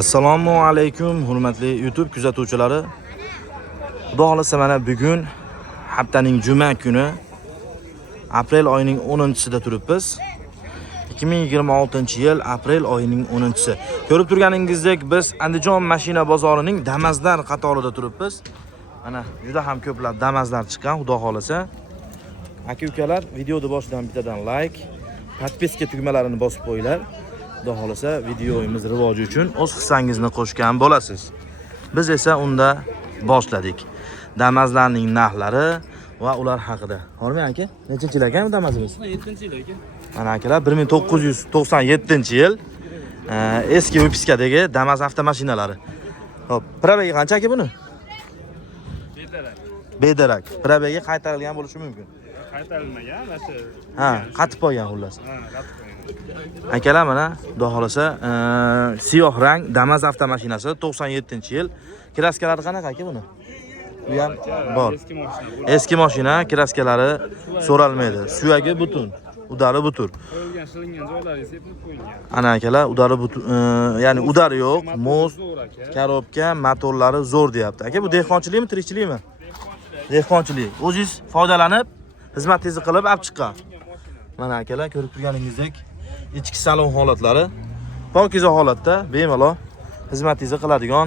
Assalomu alaykum hurmatli YouTube kuzatuvchilari. Xudo xolasa mana bugun haftaning juma kuni aprel oyining 10-sida turibmiz. 2026-yil aprel oyining 10-si. Ko'rib turganingizdek biz Andijon mashina bozorining Damazlar qatorida turibmiz. Mana juda ham ko'plab Damazlar chiqqan, xudo xolasa. Aka-ukalar, videoni boshidan bittadan like, podpiska tugmalarini bosib qo'yinglar. Xudo xolasa videomiz rivoji uchun o'z hissangizni qo'shgan bo'lasiz. Biz esa unda boshladik. Damazlarning narxlari va ular haqida. Hormay aka, nechinchi yil ekan Damazimiz? 97-yil aka. Mana akalar 1997-yil eski vipiskadagi Damaz avtomashinalari. Xo'p, probegi qancha aka buni? Bedarak. Probegi qaytarilgan bo'lishi mumkin. Qaytarilmagan, mana Ha, qatib qo'ygan xullas. Ha, qatib qo'ygan. Akalar mana xudo xolasa siyoh rang Damaz avtomashinasi 97-yil. Kraskalari qanaqa aka buni? Bu ham bor. Eski mashina. Eski mashina kraskalari so'ralmaydi. Suyagi butun, udari butur. Qo'yilgan, shilingan joylari esa yetib qo'yilgan. Ana akalar, udari butun, ya'ni udari yo'q, moz, korobka, motorlari zo'r deyapti. Aka bu dehqonchilikmi, tirikchilikmi? Dehqonchilik. O'zingiz foydalanib, xizmatingizni qilib olib chiqqan. Mana akalar, ko'rib turganingizdek, ichki salon holatlari pokiza holatda, bemalol xizmatingizni qiladigan,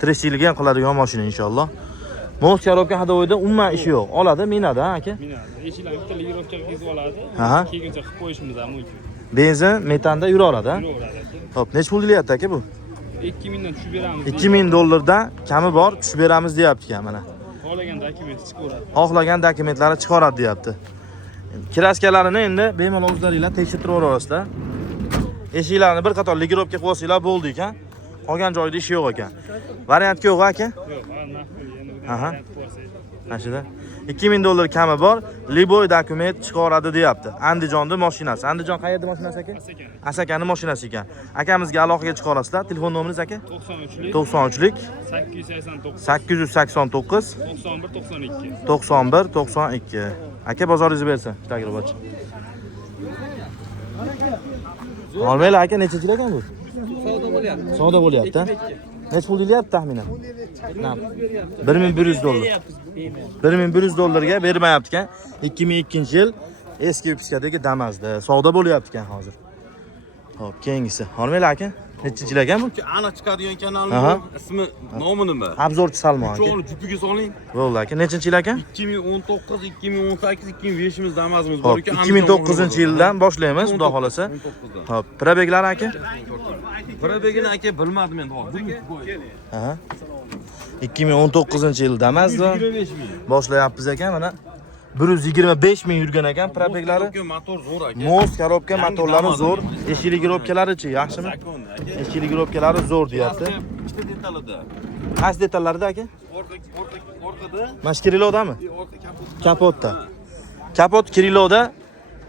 tirikchilik ham qiladigan mashina inshaalloh. Moz korobka hadovoyda umuman ishi yo'q. Oladi, minadi, aka. Minadi. Eshiklarni bitta ligirovka qilib oladi. Aha. Keyincha qilib qo'yishimiz ham mumkin. Benzin, metanda yuraveradi, ha? Yuraveradi. Xo'p, nech pul deyapti aka bu? 2000 dan tushib beramiz. 2000 dollardan kami bor, tushib beramiz deyapti ekan mana. Xohlagan dokument chiqaveradi. Xohlagan dokumentlari chiqaradi deyapti. Kraskalarini endi bemalol o'zlaringlar tekshirib o'raverasizlar. Eshiklarni bir qator ligirovka qilib olsanglar bo'ldi ekan. Qolgan joyda ish yo'q ekan. Variant yo'q aka? Yo'q, narx endi Aha. variant Ashida 2000 dollar kami bor, liboy dokument chiqaradi deyapti. Andijonda mashinasi. Andijon qayerda mashinasi aka? Asakani mashinasi ekan. Akamizga aloqaga chiqarasizlar. Telefon nomeringiz aka? 93lik 93lik 889 889 91 92. 91 92. Aka bozoringizni bersin. Tajribachi. Olmaylar aka, necha yil ekan bu? Savdo bo'lyapti. Savdo bo'lyapti. Nech pul deyapti taxminan? 1100 dollar. 1100 dollarga bermayapti ekan. 2002-yil eski vipiskadagi Damazda savdo bo'lyapti ekan hozir. Xo'p, keyingisi. Olmaylar aka? Nechinchi yil ekan bu? Ana chiqadigan kanalning ismi nomi nima? Obzorchi Salmon aka. Cho'g'ni jupiga soling. Bo'ldi aka. Nechinchi yil ekan? 2019, 2018, 2005 Damazimiz bor Xo'p, ekan. 2009-yildan boshlaymiz, xudo xolasa. Xo'p, probeglar aka? Probegini aka bilmadim endi hozir. Aha. 2019-yil Damazda 25 ming. boshlayapmiz ekan mana. 125 ming yurgan ekan probeglari. Motor zo'r aka. Moz, korobka, motorlari zo'r. Eshik ligirovkalari-chi, yaxshimi? Eshik ligirovkalari zo'r deyapti. Ikkita detalida. Qaysi detallarda aka? Orqada. Mana shu Kirilovdami? Orqa kapot. Kapotda. Kapot Kirilovda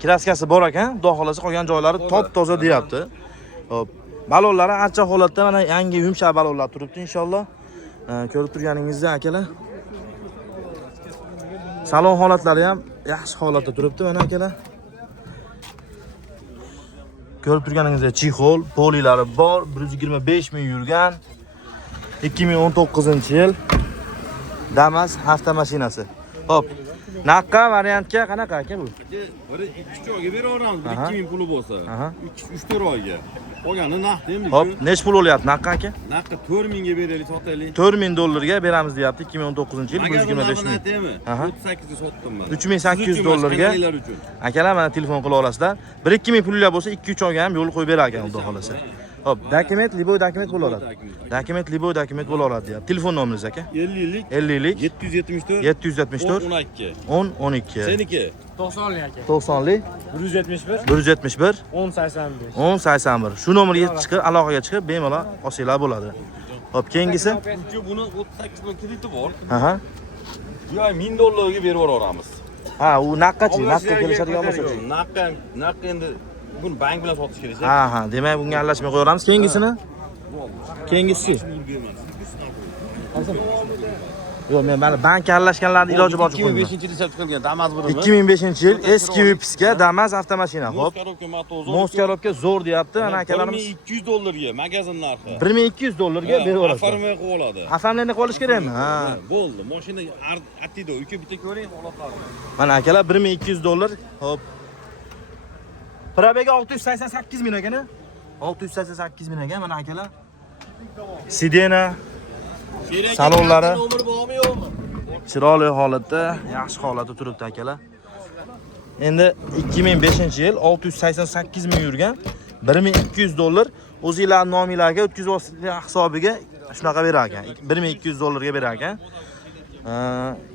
kraskasi bor ekan. Xudo xolasa qolgan joylari top-toza deyapti. Xo'p. Balonlari ancha holatda, mana yangi yumshoq balonlar turibdi inshaalloh. Ko'rib turganingizda akalar. Salon holatlari ham yaxshi holatda turibdi mana akalar. Ko'rib turganingizda chixol, polilari bor, 125 ming yurgan. 2019-yil Damaz avtomashinasi. Xo'p. Naqqa variantga qanaqa aka bu? Bir 2 joyga beraveramiz. 2000 puli bo'lsa. 3-4 oyga. Qolgani naqd endi. Xo'p, nech pul olyapti naqqa aka? Naqqa 4000 ga beraylik, sotaylik. 4000 dollarga beramiz deyapti 2019-yil 125 ming. 38 ga sotdim men. 3800 dollarga. Akalar mana telefon qila olasizlar. 1-2 ming pullar bo'lsa 2-3 oyga ham yo'l qo'yib berar ekan, xudo xolasa. Xo'p, dokument, liboy dokument bo'laveradi. Dokument, liboy dokument bo'laveradi deyapti. Telefon nomeringiz aka? 50lik 50lik 774 774 12. 10 12. Seniki? 90lik aka. 90lik 171 171 1085. 1081. Shu nomerga chiqib, aloqaga chiqib bemalol olsanglar bo'ladi. Xo'p, keyingisi? Buni 38 ming krediti bor. Aha. Yo, 1000 dollarga berib yuboramiz. Ha, u naqqachi, naqqa kelishadigan bo'lsa-chi. Naqqa endi buni bank bilan sotish kerak. Ha, demak bunga aralashmay qo'yamiz. Keyingisini? Keyingisi. Yo'q, men mana bank aralashganlarning iloji boricha qo'yaman. 2005-yil ishlab chiqilgan Damas birimi. 2005-yil eski vipiska Damas avtomashina. Xo'p. Moskarovka motor Moskarovka zo'r deyapti. Ana akalarimiz $1200 magazin narxi. $1200 beraveradi. Farmay qilib oladi. Afamlarni qolish kerakmi? Ha. Bo'ldi. Mashina attido, uka bitta ko'ring holatlarni. Mana akalar $1200. Xo'p. Probega 688 ming ekan. 688 ming ekan mana akalar. Sidena salonlari Nomer bormi yo'qmi? chiroyli holatda, yaxshi holatda turibdi akalar. Endi 2005-yil 688 ming yurgan $1200 o'zingizlar nominglarga o'tkazib hisobiga shunaqa berar ekan. $1200 berar ekan.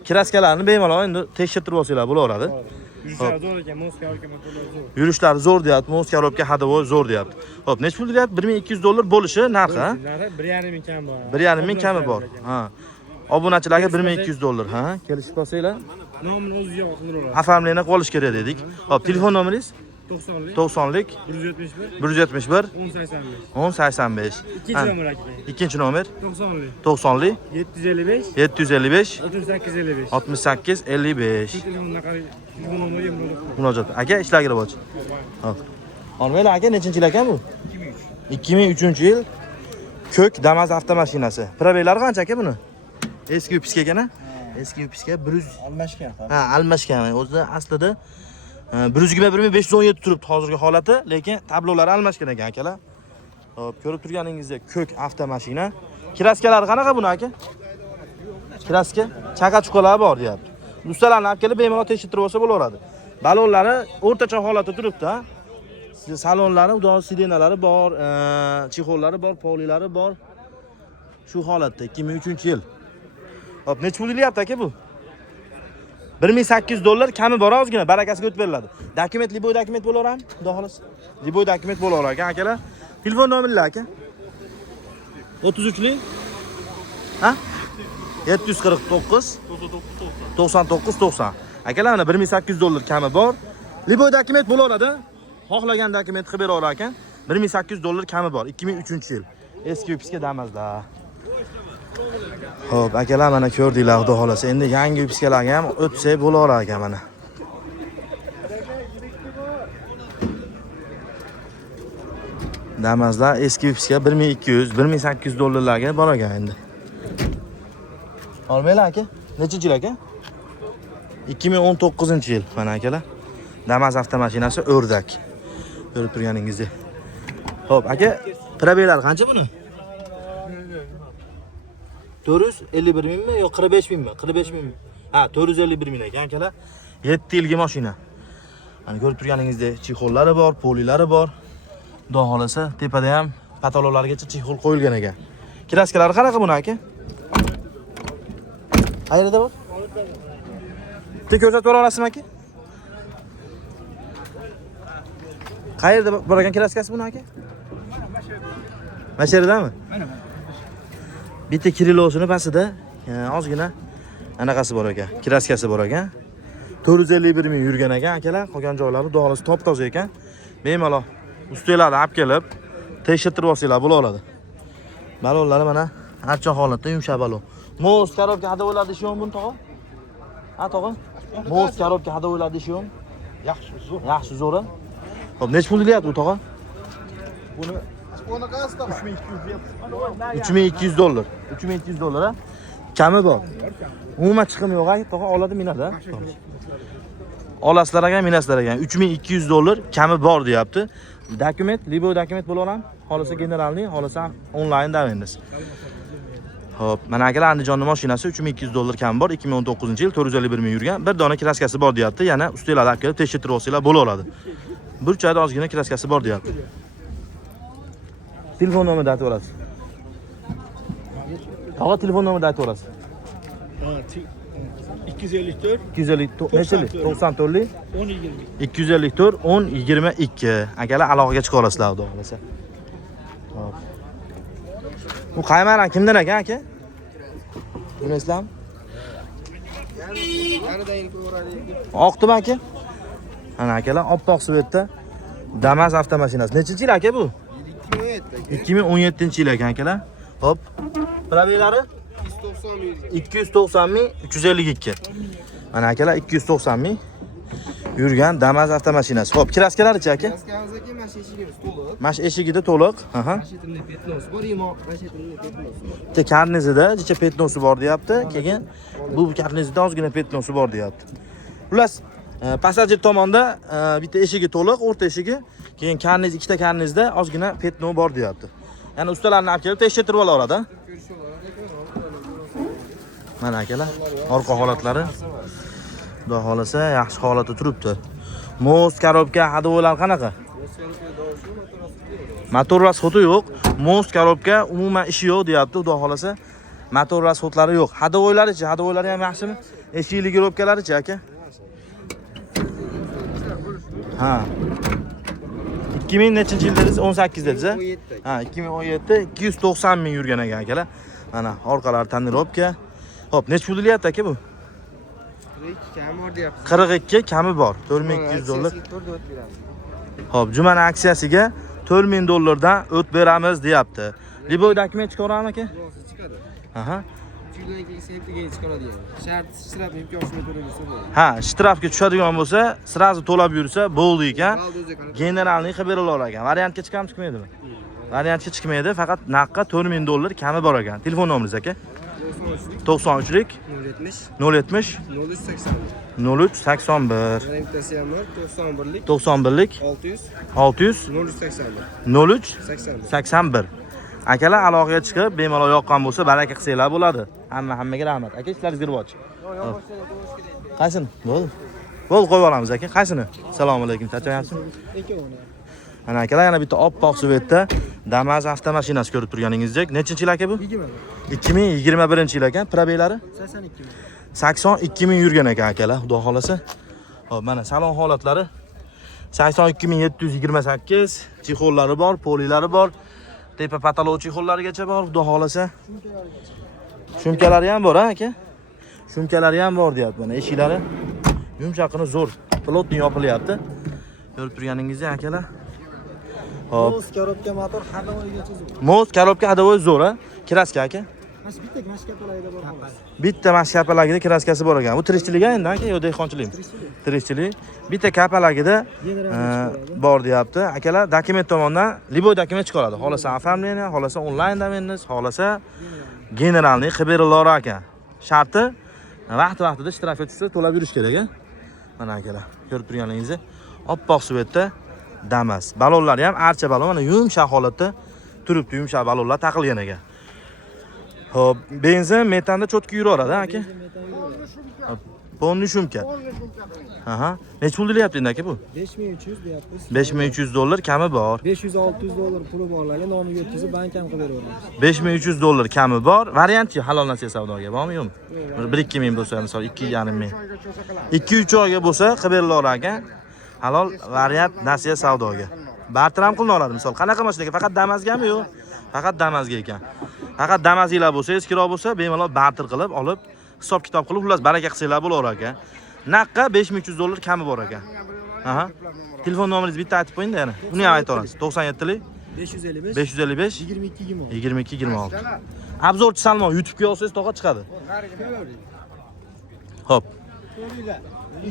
Kraskalarni bemalol endi tekshirtirib olsanglar bo'laveradi. Yurishlari zo'r ekan, Moskarovka motorlari zo'r. Yurishlari zo'r deyapti, Moskarovka hadovoy zo'r deyapti. Xo'p, nech pul deyapti? $1200 bo'lishi narxi, ha? 1,5 ming kami bor. 1,5 ming kami bor. Ha. Obunachilarga $1200, ha? Kelishib qolsanglar, Nomini o'ziga qildirib afamlarni qolish kerak dedik. Xo'p, telefon nomeringiz? 90lik 90lik 171 171 1085. 1085. Ikkinchi nomer aka. Ikkinchi nomer 90lik 90lik 755 755 6855. 68 55. Telefonga qarang. Bu nomerga Murojaat. Aka ishlarga rivoj. Hop. Ormel aka nechinchi yil ekan bu? 2003-yil ko'k Damas avtomashinasi. Probeklari qancha aka buni? Eski vipiska ekan-a? Eski vipiska 100 almashgan. ha, almashgan. O'zida aslida 121.517 turibdi hozirgi holati, lekin tablolari almashgan ekan akalar. Hop, ko'rib turganingizdek ko'k avtomashina. Kraskalari qanaqa buni aka? Kraska chaka chuqalari bor deyapti. Ustalarni olib kelib bemalol tekshirtirib olsa bo'laveradi. Balonlari o'rtacha holatda turibdi, ha. Salonlari, xudo sidenalari bor, chexollari bor, polilari bor. Shu holatda 2003-yil. Hop, nech pul deyapti aka bu? $1800 kami bor ozgina, barakasiga o'tib beriladi. Dokument liboy dokument bo'laveradi, xudo xolos. Liboy dokument bo'laverar ekan akalar. Telefon nomerlar aka. 33lik. Ha? 749 99 90. Akalar mana $1800 kami bor. Liboy dokument bo'laveradi. Xohlagan dokument qilib beraverar ekan. $1800 kami bor. 2003-yil. Eski vipiska Damazda. Xo'p, akalar mana ko'rdinglar, xudo xolasa. Endi yangi vipiskalarga ham o'tsak bo'laverar ekan mana. Damazda eski vipiska 1200, $1800 bor ekan endi. Olmaylar aka? Nechinchi yil aka? 2019-yil mana akalar. Damas avtomashinasi o'rdak. Ko'rib turganingizdek. Xo'p, aka, probeglar qancha buni? 451 mingmi yo 45 mingmi? 45 ming. Ha, 451 ming ekan akalar. 7 yilgi mashina. Mana ko'rib turganingizdek, chexollari bor, polilari bor. Xudo xolasa, tepada ham patologlargacha chexol qo'yilgan ekan. Kraskalari qanaqa buni aka? Qayerda bor? Bitta ko'rsatib olasizmi aka? Qayerda bor ekan kraskasi buni aka? Masharidami? Mana. Bitta kirilosini pastida ozgina anaqasi bor ekan, kraskasi bor ekan. 451 ming yurgan ekan akalar, qolgan joylari xudo xolasa top-toza ekan. Bemalol ustalarni olib kelib tekshirtirib olsanglar bo'laveradi. Balonlari mana archa holatda yumshoq balon. Mos korobka hadovoylar deyishim buni tog'a? Ha tog'a? Mos korobka hadovoylar deyishim. Yaxshi, zo'r. Yaxshi, zo'r. Xo'p, nech pul deyapti bu tog'a? Buni qanaqasi tog'a? $3200. $3200 ha? Kami bor. Umuman chiqim yo'q, tog'a oladi minadi. Olasizlar ekan, minasizlar ekan. $3200 kami bor deyapti. Dokument, liboy dokument bo'laveradi. Xolasa generalniy, xolasa onlayn davengiz. Xo'p, mana akalar Andijonning mashinasi $3200 kami bor, 2019-yil 451 ming yurgan. Bir dona kraskasi bor deyapti. Yana ustalarni olib kelib tekshirtirib olsanglar bo'laveradi. Burchada ozgina kraskasi bor deyapti. Telefon nomerini aytib olasiz. Tog'a telefon nomerini aytib olasiz. 254 254 nechalik? 94lik 1020. 254 1022. Akalar aloqaga chiqa olasizlar, xudo xolasa. Hop. Bu qaymaran kimdan ekan aka? Bilasizlarmi? Oqdim aka. Ana akalar oppoq svetda Damas avtomashinasi. Nechinchi yil aka bu? 2017-yil ekan akalar. Hop. Probeglari 290 ming 352. Mana akalar 290 ming yurgan Damas avtomashinasi. Xo'p, kraskalari-chi aka? Kraskamizdagi mashina to'liq. Mash eshigida to'liq. Aha. Mashinamning petnosi bor, imo mashinamning petnosi bor. Bitta karnizida jicha petnosi bor deyapti. Keyin bu karnizida ozgina petnosi bor deyapti. Xullas, passajir tomonda bitta eshigi to'liq, o'rta eshigi, keyin karniz, ikkita karnizda ozgina petno bor deyapti. Ya'ni ustalarni olib kelib tekshirtirib olaradi. Mana akalar, orqa holatlari xudo xolasa yaxshi holatda turibdi. Most korobka hadovolar qanaqa? Motor rasxoti yo'q. Most korobka umuman ishi yo'q deyapti, xudo xolasa. Motor rasxotlari yo'q. Hadovoylari-chi? Hadovoylari ham yaxshimi? Eshikli korobkalari-chi aka? Ha. 2000 nechinchi yil dedingiz? 18 dedingiz, ha? 17. Ha, 2017 290 ming yurgan ekan akalar. Mana orqalari tonirovka. Xo'p, nech pul deyapti aka bu? 42 kam bor deyapsiz. 42 kami bor. 4200 dollar. Xo'p, jumani aksiyasiga 4000 dollardan o't beramiz deyapti. Liboy dokument chiqaramizmi aka? Chiqadi. Aha. Chundan keyin septiga chiqaradi. Shart ishlab imkoniyatini to'layversa bo'ladi. Ha, shtrafga tushadigan bo'lsa, srazu to'lab yursa bo'ldi ekan. Generalni qilib beralar ekan. Variantga chiqammi, chiqmaydimi? Variantga chiqmaydi, faqat naqqa 4000 dollar kami bor ekan. Telefon nomeringiz aka? 93lik 070 070 0381. 0381 Rentasi ham bor 91lik 91lik 600 600 0381. 03 81. Akalar aloqaga chiqib, bemalol yoqqan bo'lsa, baraka qilsanglar bo'ladi. Hammaga rahmat. Aka, ishlaringiz girib Qaysini? Bo'ldi. Bo'ldi, qo'yib olamiz aka. Qaysini? Assalomu alaykum. Charchayapsizmi? Mana akalar, yana bitta oppoq suvetda Damas avtomashinasi ko'rib turganingizdek. Nechinchi yil aka bu? 2021 yil ekan. Probeylari 82 ming yurgan ekan akalar, xudo xolasa. Hop, mana salon holatlari 82728, chexollari bor, polilari bor. Tepa patolog chexollarigacha bor, xudo xolasa. Shumkalari ham bor, ha aka? Shumkalari ham bor deyapti. Mana eshiklari yumshoqini zo'r, plotni yopilyapti. Ko'rib turganingizdek akalar. Hop. Most korobka motor hadovoygacha zo'r. Most korobka hadovoy zo'r, ha? Kraska aka? Bitta mashkapalagida bor xolos. Bitta mashkapalagida kraskasi bor ekan. Bu tirishchilik endi aka, yo dehqonchilikmi? Tirishchilik. Bitta kapalagida bor deyapti. Akalar, dokument tomondan liboy dokument chiqaradi. Xolasa оформление, xolasa onlayn domenimiz, xolasa generalni qilib berilar ekan. Sharti vaqt-vaqtida shtraf etsa to'lab yurish kerak, a? Mana akalar, ko'rib turganingizdek, oppoq suvetda Damas. Balonlari ham archa balon, mana yumshoq holatda turibdi, yumshoq balonlar taqilgan ekan. Hop, benzin metanda cho'tki yuraveradi, aka. Polni shumka. Aha. Nech pul deyapti endi aka bu? 5300 deyapmiz. 5300 dollar kami bor. 500-600 dollar puli borlarga nomiga o'tkazib bank ham qilib beraveramiz. 5300 dollar kami bor. Variantchi halol nasiya savdoga bormi yo'qmi? 1-2 ming bo'lsa, misol 2,5 ming. 2-3 oyga bo'lsa qilib berilar ekan. Halol variant nasiya savdoga. Barter ham qilinadi, misol qanaqa mashinaga? Faqat Damasgami yo'q? Faqat Damasga ekan. Faqat Damasinglar bo'lsa, eskiroq bo'lsa, bemalol barter qilib olib, hisob kitob qilib, xullas baraka qilsanglar bo'lar ekan. Naqqa 5300 dollar kami bor ekan. Aha. Telefon nomeringizni bitta aytib qo'ying-da yana. Uni ham ayta olasiz. 97lik 555 555 22 26. 22 26. Obzorchi Salmon YouTube'ga yozsangiz to'g'ri chiqadi. Xo'p.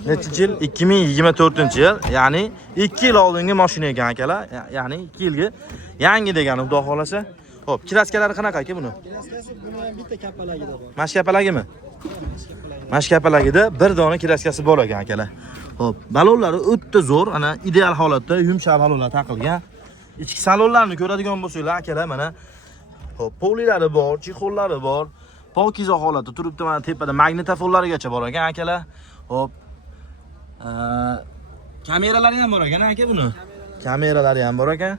Nechinchi yil? 2024-yil, ya'ni 2 yil oldingi mashina ekan akalar. Ya'ni 2 yilga yangi degani, xudo xolasa. Xo'p, kraskalari qanaqa aka buni? Kraskasi buni ham bitta kapalagida bor. Mashkapalagimi? Mashkapalagida bir dona kraskasi bor ekan akalar. Xo'p, balonlari o'ta zo'r, ana ideal holatda yumshoq balonlar taqilgan. Ichki salonlarni ko'radigan bo'lsanglar akalar, mana xo'p, polilari bor, chexollari bor. Pokiza holatda turibdi, mana tepada magnitofonlarigacha bor ekan akalar. Xo'p. Kameralari ham bor ekan aka buni. Kameralari ham bor ekan.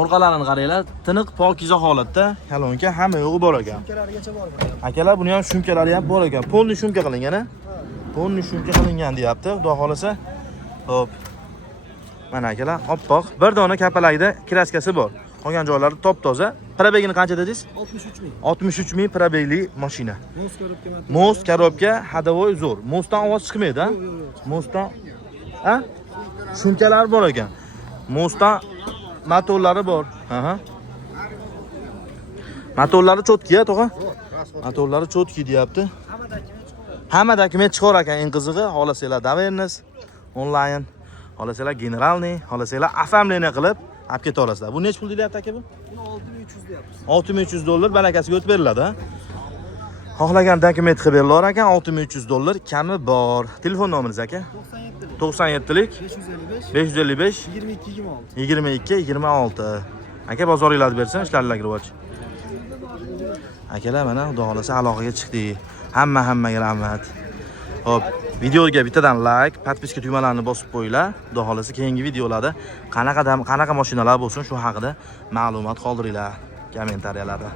Orqalarini qaranglar, tiniq pokiza holatda, kalonka hamma yo'g'i bor ekan. Shumkalarigacha bor. Akalar, buni ham shumkalari ham bor ekan. Polni shumka qilingan, a? Polni shumka qilingan deyapti, xudo xolasa. Xo'p. Mana akalar, oppoq, bir dona kapalagida kraskasi bor. Qolgan joylari top-toza. Probegini qancha dedingiz? 63 ming. 63 ming probegli mashina. Most korobka motor. Most korobka hadovoy zo'r. Mostdan ovoz chiqmaydi, a? Mostdan, a? Shumkalar bor ekan. Mostdan motorlari bor. Aha. Motorlari cho'tki, to'g'a? Motorlari cho'tki deyapti. Hamma dokument chiqar ekan, eng qizig'i, xohlasanglar doverniz, onlayn, xohlasanglar generalniy, xohlasanglar оформление qilib olib keta olasizlar. Bu nech pul deyapti aka bu? Buni 6300 deyapmiz. $6300 barakasiga o'tib beriladi. Xohlagan dokument qilib berilar ekan, $6300 kami bor. Telefon nomeringiz aka? 97lik 555 22 26. Aka bozoringlarni bersin, ishlaringizga rivoj. Akalar mana xudo xolasa aloqaga chiqdik. Hammaga rahmat. Xo'p, videoga bittadan like, podpiska tugmalarini bosib qo'yinglar. Xudo xolasa keyingi videolarda qanaqa mashinalar bo'lsin, shu haqida ma'lumot qoldiringlar kommentariyalarda.